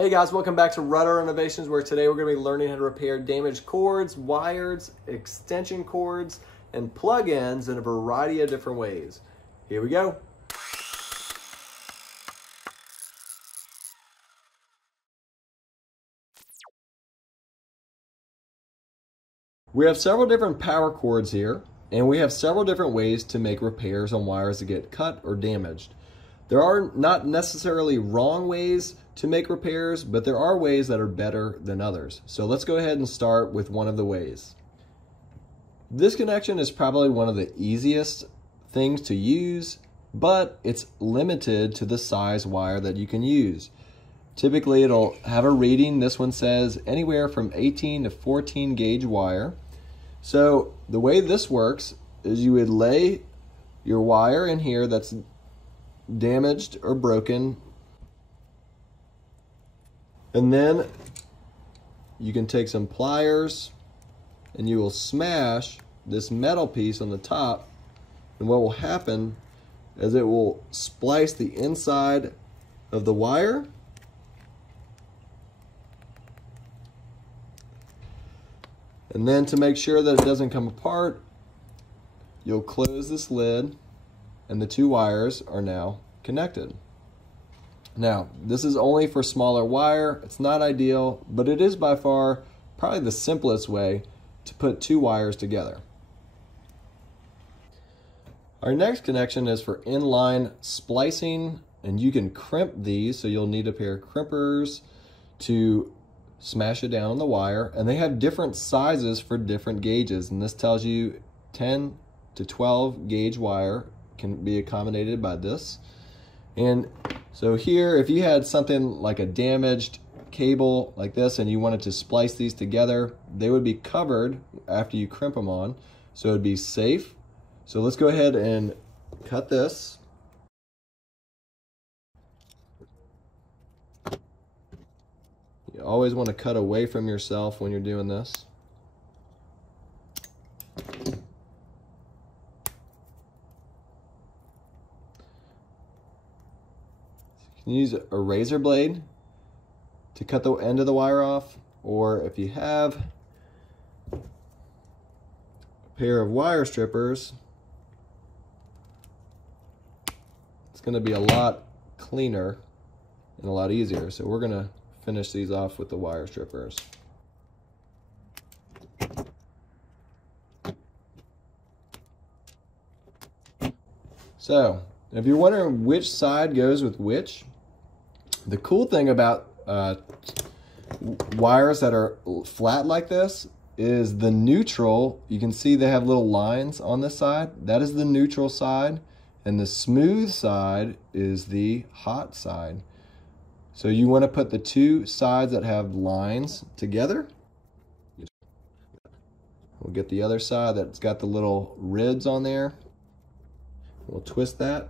Hey guys, welcome back to Rudder Innovations, where today we're going to be learning how to repair damaged cords, wires, extension cords, and plug-ins in a variety of different ways. Here we go. We have several different power cords here, and we have several different ways to make repairs on wires that get cut or damaged. There are not necessarily wrong ways to make repairs, but there are ways that are better than others. So let's go ahead and start with one of the ways. This connection is probably one of the easiest things to use, but it's limited to the size wire that you can use. Typically it'll have a reading. This one says anywhere from 18 to 14 gauge wire. So the way this works is you would lay your wire in here that's damaged or broken, and then you can take some pliers and you will smash this metal piece on the top, and what will happen is it will splice the inside of the wire and then, to make sure that it doesn't come apart, you'll close this lid and the two wires are now connected. Now, this is only for smaller wire. It's not ideal, but it is by far probably the simplest way to put two wires together. Our next connection is for inline splicing, and you can crimp these, so you'll need a pair of crimpers to smash it down on the wire, and they have different sizes for different gauges, and this tells you 10 to 12 gauge wire can be accommodated by this. And so here, if you had something like a damaged cable like this and you wanted to splice these together, they would be covered after you crimp them on, so it'd be safe. So let's go ahead and cut this. You always want to cut away from yourself when you're doing this. You can use a razor blade to cut the end of the wire off, or if you have a pair of wire strippers, it's going to be a lot cleaner and a lot easier. So we're going to finish these off with the wire strippers. So if you're wondering which side goes with which, the cool thing about wires that are flat like this is the neutral. You can see they have little lines on this side. That is the neutral side, and the smooth side is the hot side. So you want to put the two sides that have lines together. We'll get the other side that's got the little ribs on there. We'll twist that.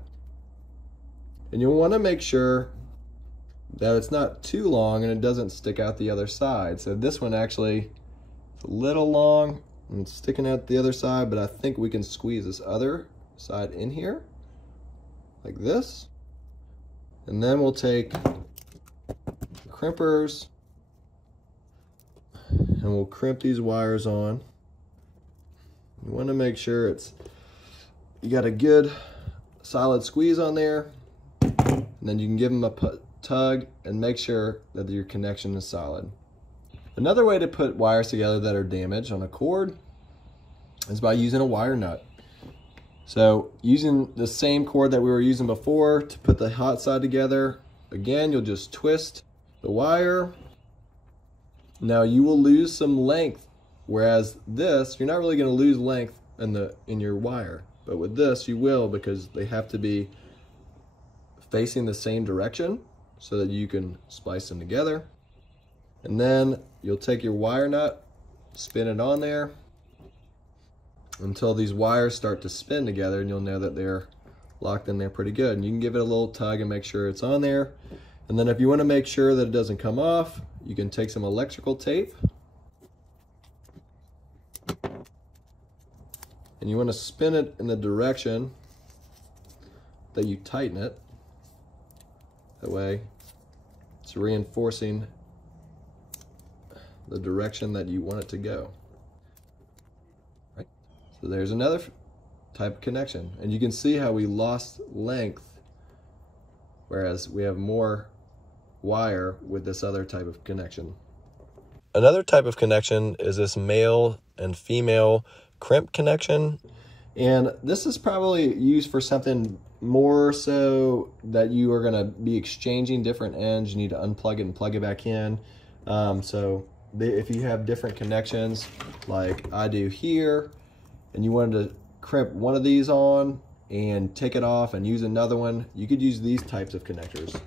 And you'll want to make sure that it's not too long and it doesn't stick out the other side. So this one actually is a little long and it's sticking out the other side, but I think we can squeeze this other side in here like this. And then we'll take crimpers and we'll crimp these wires on. You want to make sure you got a good solid squeeze on there, and then you can give them a tug and make sure that your connection is solid. Another way to put wires together that are damaged on a cord is by using a wire nut. So using the same cord that we were using before to put the hot side together, again, you'll just twist the wire. Now you will lose some length, whereas this, you're not really going to lose length in your wire, but with this you will, because they have to be facing the same direction so that you can splice them together. And then you'll take your wire nut, spin it on there until these wires start to spin together, and you'll know that they're locked in there pretty good. And you can give it a little tug and make sure it's on there. And then if you want to make sure that it doesn't come off, you can take some electrical tape and you want to spin it in the direction that you tighten it. That way It's reinforcing the direction that you want it to go. Right? So there's another type of connection. And you can see how we lost length, whereas we have more wire with this other type of connection. Another type of connection is this male and female crimp connection. And this is probably used for something more so that you are going to be exchanging different ends. You need to unplug it and plug it back in. If you have different connections like I do here, and you wanted to crimp one of these on and take it off and use another one, you could use these types of connectors.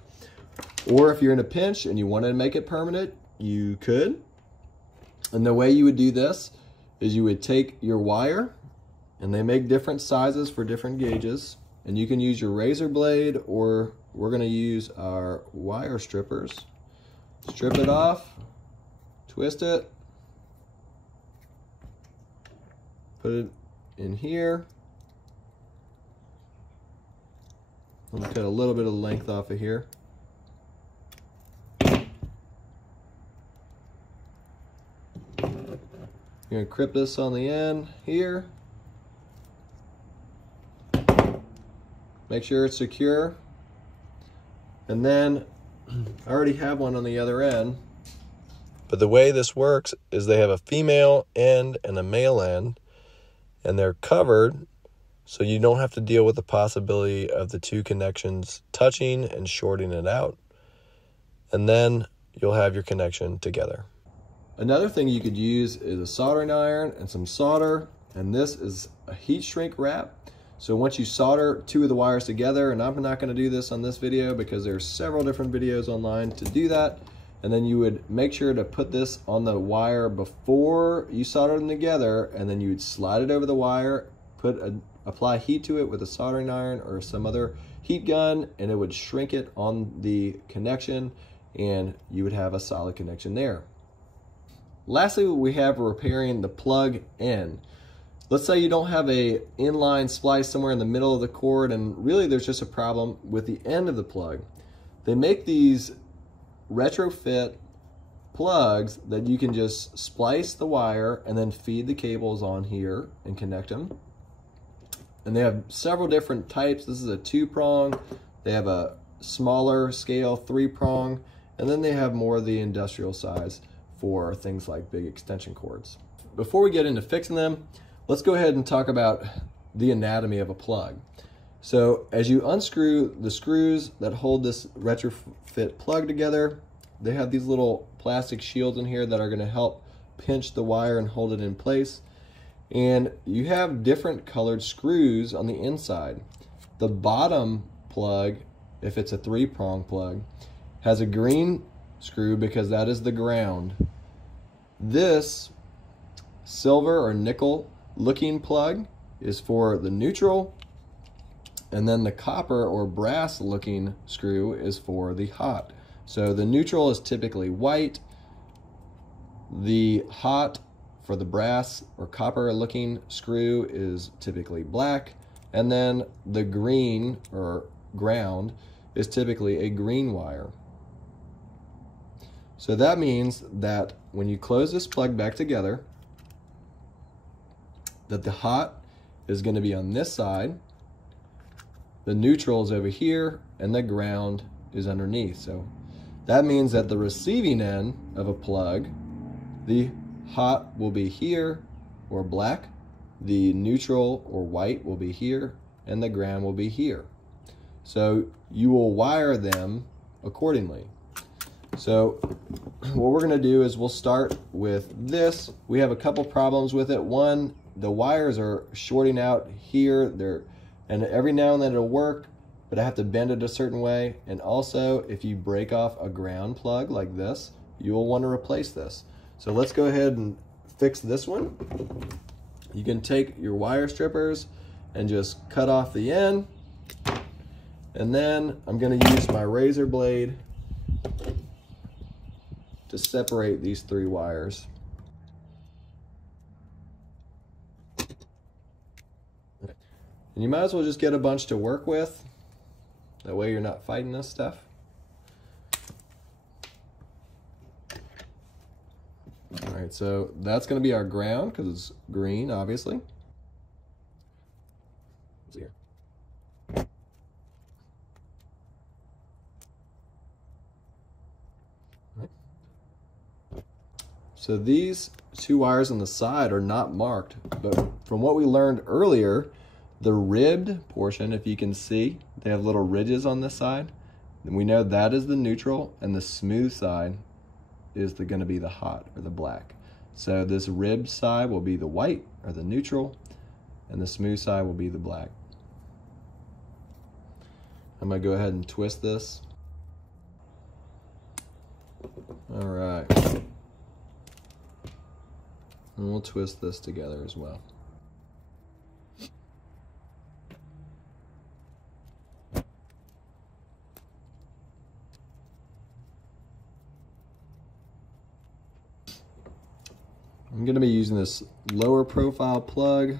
Or if you're in a pinch and you want to make it permanent, you could. And the way you would do this is you would take your wire, and they make different sizes for different gauges, and you can use your razor blade, or we're going to use our wire strippers. Strip it off, twist it, put it in here. I'm going to cut a little bit of length off of here. You're going to clip this on the end here. Make sure it's secure. And then I already have one on the other end. But the way this works is they have a female end and a male end, and they're covered so you don't have to deal with the possibility of the two connections touching and shorting it out. And then you'll have your connection together. Another thing you could use is a soldering iron and some solder, and this is a heat shrink wrap. So once you solder two of the wires together, and I'm not going to do this on this video because there's several different videos online to do that, and then you would make sure to put this on the wire before you solder them together, and then you would slide it over the wire, apply heat to it with a soldering iron or some other heat gun, and it would shrink it on the connection, and you would have a solid connection there. Lastly, we have repairing the plug end. Let's say you don't have a inline splice somewhere in the middle of the cord, and really there's just a problem with the end of the plug. They make these retrofit plugs that you can just splice the wire and then feed the cables on here and connect them. And they have several different types. This is a 2-prong. They have a smaller scale 3-prong, and then they have more of the industrial size for things like big extension cords. Before we get into fixing them, let's go ahead and talk about the anatomy of a plug. So as you unscrew the screws that hold this retrofit plug together, they have these little plastic shields in here that are going to help pinch the wire and hold it in place. And you have different colored screws on the inside. The bottom plug, if it's a 3-prong plug, has a green screw because that is the ground. This silver or nickel looking plug is for the neutral, and then the copper or brass looking screw is for the hot. So the neutral is typically white, the hot for the brass or copper looking screw is typically black, and then the green or ground is typically a green wire. So that means that when you close this plug back together, that the hot is going to be on this side, the neutral is over here, and the ground is underneath. So that means that the receiving end of a plug, the hot will be here or black, the neutral or white will be here, and the ground will be here. So you will wire them accordingly. So what we're going to do is we'll start with this. We have a couple problems with it. One, the wires are shorting out here, and every now and then it'll work, but I have to bend it a certain way. And also, if you break off a ground plug like this, you'll want to replace this. So let's go ahead and fix this one. You can take your wire strippers and just cut off the end, and then I'm going to use my razor blade to separate these 3 wires. And you might as well just get a bunch to work with. That way you're not fighting this stuff. right, so that's gonna be our ground because it's green, obviously. Here. Right. So these two wires on the side are not marked, but from what we learned earlier, the ribbed portion, if you can see, they have little ridges on this side. And we know that is the neutral, and the smooth side is going to be the hot or the black. So this ribbed side will be the white or the neutral, and the smooth side will be the black. I'm gonna go ahead and twist this. All right. And we'll twist this together as well. I'm going to be using this lower profile plug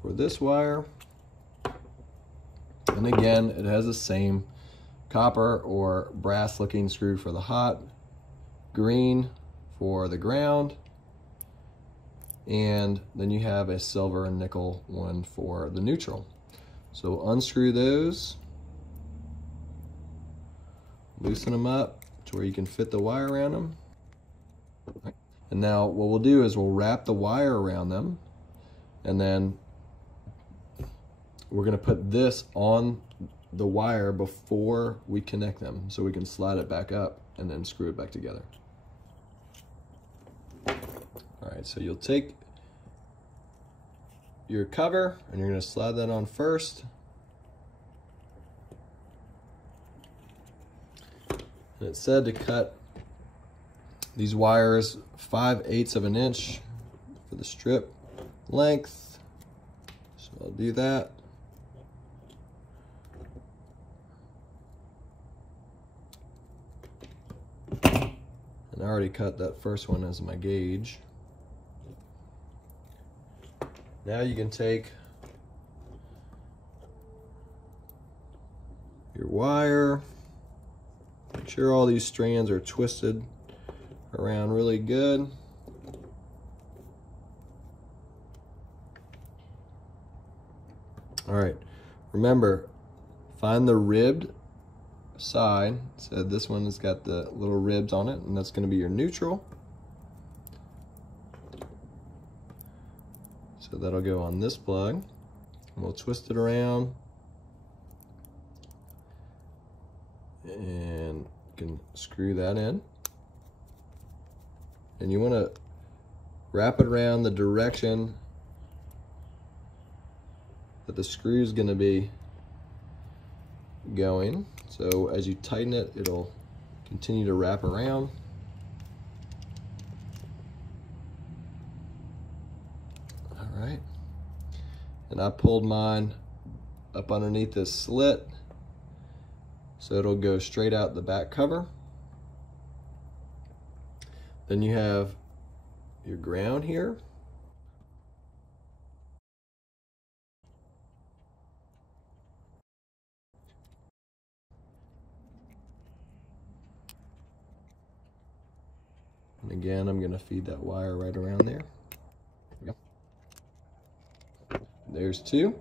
for this wire. And again, it has the same copper or brass looking screw for the hot, green for the ground, and then you have a silver and nickel one for the neutral. So unscrew those, loosen them up to where you can fit the wire around them. And now what we'll do is we'll wrap the wire around them, and then we're gonna put this on the wire before we connect them so we can slide it back up and then screw it back together. All right, so you'll take your cover and you're gonna slide that on first. And it said to cut these wires 5/8 of an inch for the strip length. So I'll do that. And I already cut that first one as my gauge. Now you can take your wire, make sure all these strands are twisted around really good. All right, remember, find the ribbed side. So this one has got the little ribs on it, and that's going to be your neutral. So that'll go on this plug, and we'll twist it around, and you can screw that in. And you want to wrap it around the direction that the screw is going to be going. So as you tighten it, it'll continue to wrap around. All right. And I pulled mine up underneath this slit, so it'll go straight out the back cover. Then you have your ground here. And again, I'm going to feed that wire right around there. There's two.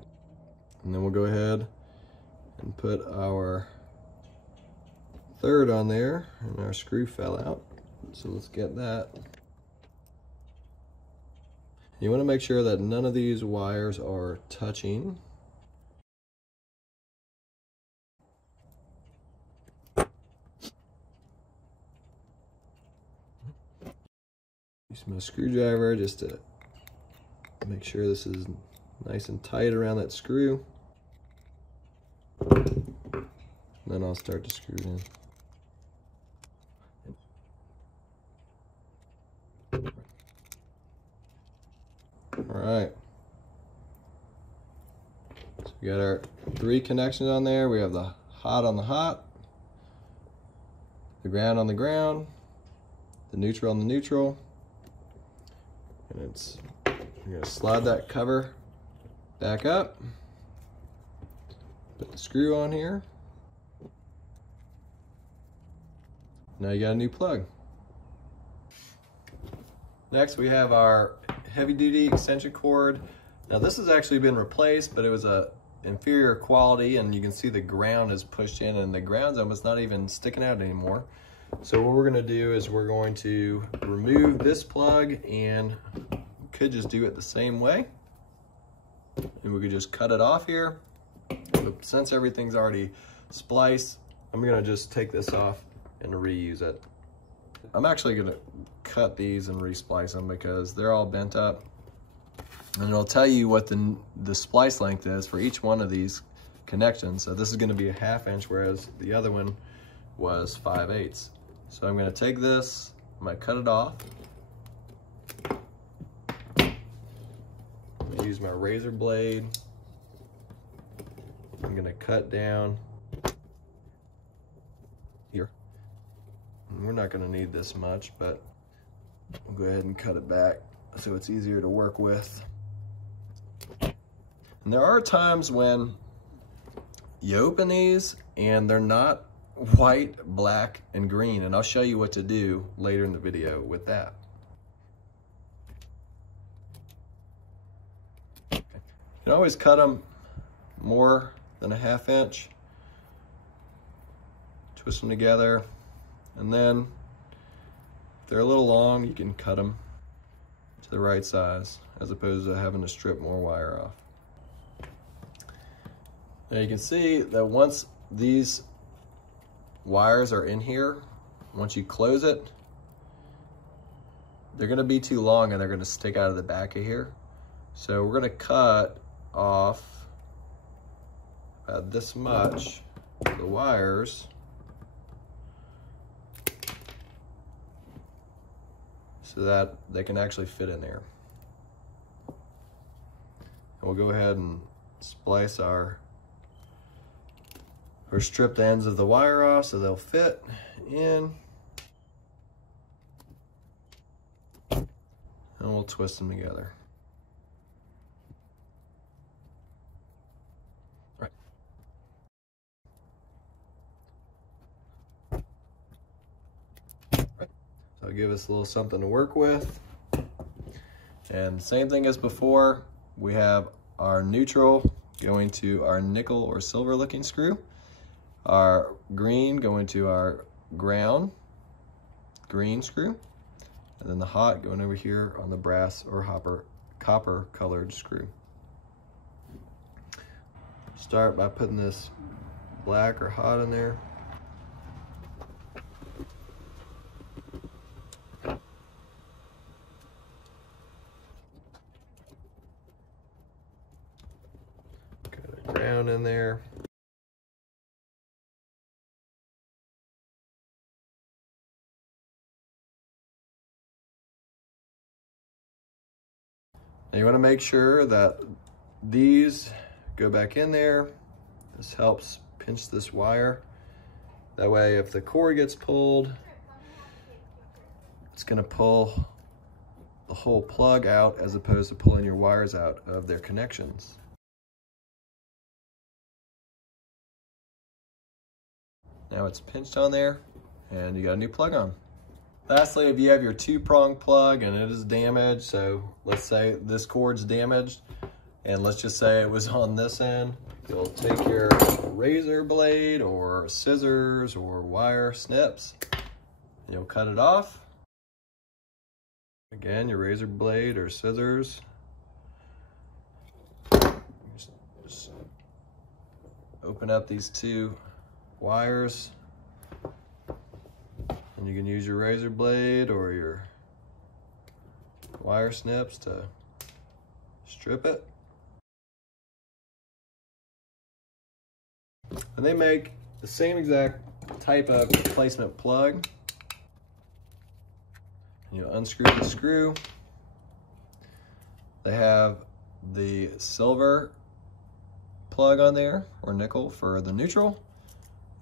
And then we'll go ahead and put our third on there, and our screw fell out. So let's get that. You want to make sure that none of these wires are touching. Use my screwdriver just to make sure this is nice and tight around that screw. And then I'll start to screw it in. All right. So we got our 3 connections on there. We have the hot on the hot, the ground on the ground, the neutral on the neutral. And you're gonna slide that cover back up, put the screw on here. Now you got a new plug. Next we have our heavy duty extension cord. Now this has actually been replaced, but it was a inferior quality, and you can see the ground is pushed in and the ground's almost not even sticking out anymore. So what we're gonna do is we're going to remove this plug, and we could just do it the same way. And we could just cut it off here. But since everything's already spliced, I'm gonna just take this off and reuse it. I'm actually gonna cut these and resplice them because they're all bent up. And it'll tell you what the splice length is for each one of these connections. So this is gonna be a 1/2 inch, whereas the other one was 5/8. So I'm gonna take this, I'm gonna cut it off. I'm gonna use my razor blade. I'm gonna cut down here. And we're not gonna need this much, but we'll go ahead and cut it back so it's easier to work with. And there are times when you open these and they're not white, black, and green, and I'll show you what to do later in the video with that. Okay. You can always cut them more than a 1/2 inch. Twist them together, and then if they're a little long, you can cut them to the right size as opposed to having to strip more wire off. Now you can see that once these wires are in here, once you close it, they're gonna be too long and they're gonna stick out of the back of here. So we're gonna cut off about this much the wires so that they can actually fit in there. And we'll go ahead and splice our strip the ends of the wire off so they'll fit in. And we'll twist them together. All right. So give us a little something to work with. And same thing as before, we have our neutral going to our nickel or silver looking screw. Our green going to our ground green screw, and then the hot going over here on the brass or copper colored screw. Start by putting this black or hot in there. Got a ground in there. Now you want to make sure that these go back in there. This helps pinch this wire. That way if the cord gets pulled, it's going to pull the whole plug out as opposed to pulling your wires out of their connections. Now it's pinched on there and you got a new plug on. Lastly, if you have your 2-prong plug and it is damaged, so let's say this cord's damaged, and let's just say it was on this end, you'll take your razor blade or scissors or wire snips, and you'll cut it off. Again, your razor blade or scissors. Just open up these 2 wires. And you can use your razor blade or your wire snips to strip it. And they make the same exact type of replacement plug. And you unscrew the screw. They have the silver plug on there, or nickel for the neutral,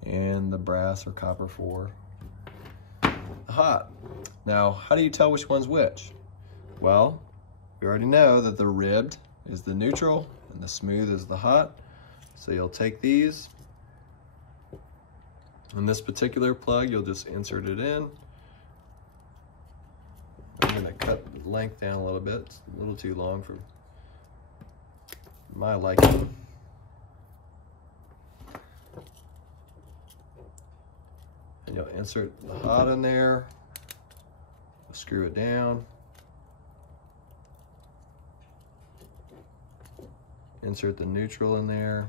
and the brass or copper for hot. Now, how do you tell which one's which? Well, we already know that the ribbed is the neutral and the smooth is the hot. So you'll take these. In this particular plug, you'll just insert it in. And I'm going to cut the length down a little bit. It's a little too long for my liking. And you'll insert the hot in there, screw it down, insert the neutral in there,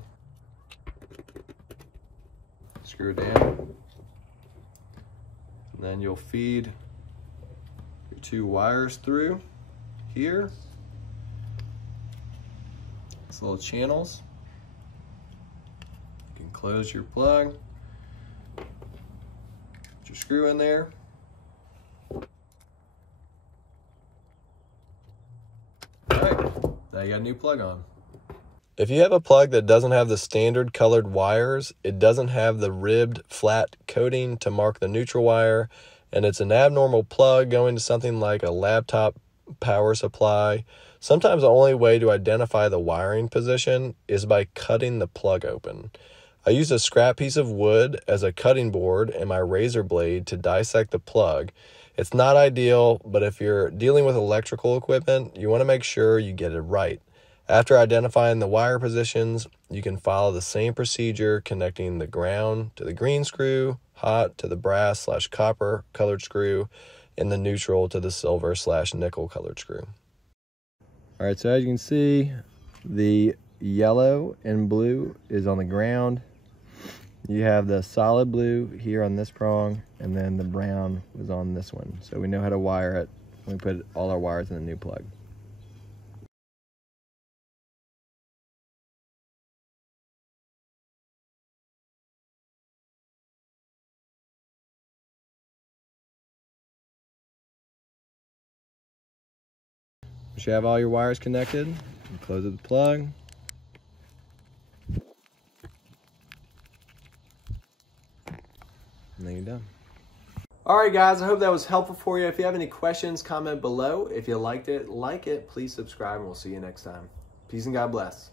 screw it down, and then you'll feed your 2 wires through here. These little channels. You can close your plug, put your screw in there. Alright, now you got a new plug on. If you have a plug that doesn't have the standard colored wires, it doesn't have the ribbed flat coating to mark the neutral wire, and it's an abnormal plug going to something like a laptop power supply, sometimes the only way to identify the wiring position is by cutting the plug open. I use a scrap piece of wood as a cutting board and my razor blade to dissect the plug. It's not ideal, but if you're dealing with electrical equipment, you want to make sure you get it right. After identifying the wire positions, you can follow the same procedure connecting the ground to the green screw, hot to the brass/copper colored screw, and the neutral to the silver/nickel colored screw. All right, so as you can see, the yellow and blue is on the ground. You have the solid blue here on this prong, and then the brown was on this one. So we know how to wire it when we put all our wires in the new plug. Once you have all your wires connected, you close up the plug. And then you're done. All right, guys, I hope that was helpful for you. If you have any questions, comment below. If you liked it, like it, please subscribe, and we'll see you next time. Peace and God bless.